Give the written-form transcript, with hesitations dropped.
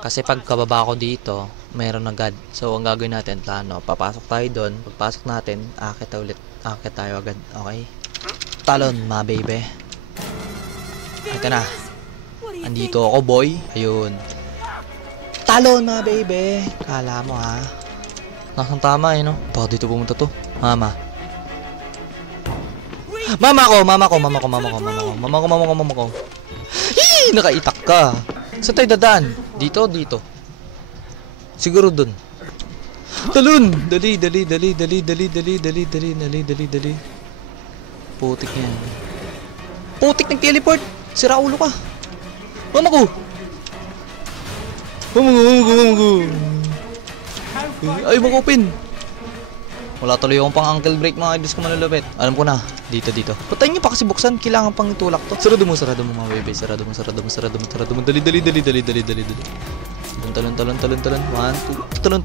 Kasi pag kababa ko dito, mayroon agad. So, ang gagawin natin, plano, papasok tayo doon. Pagpasok natin, akit ulit. Akit tayo agad. Okay? Talon, ma baby. Ito na. Andito ako, boy. Ayun. Talon, ma baby. Kala mo, ha? Nasang tama, no? Baka dito pumunta to. Mama. Mama ko. Hii! Nakaitak ka. Saan tayo dadaan? Dito. Siguro dun. Talon! Dali. Putik yan. Putik nag-teleport! Sira ulo ka. Mama ko! Ay, mag-open! Wala tuloy akong pang ankle break mga idols ko malulupit. Alam ko na. Dito. Patayin nyo pa kasi buksan. Kailangan pang itulak to. Sarado mo mga baby. Sarado mo. Dali. Talon. 1, 2. Talon.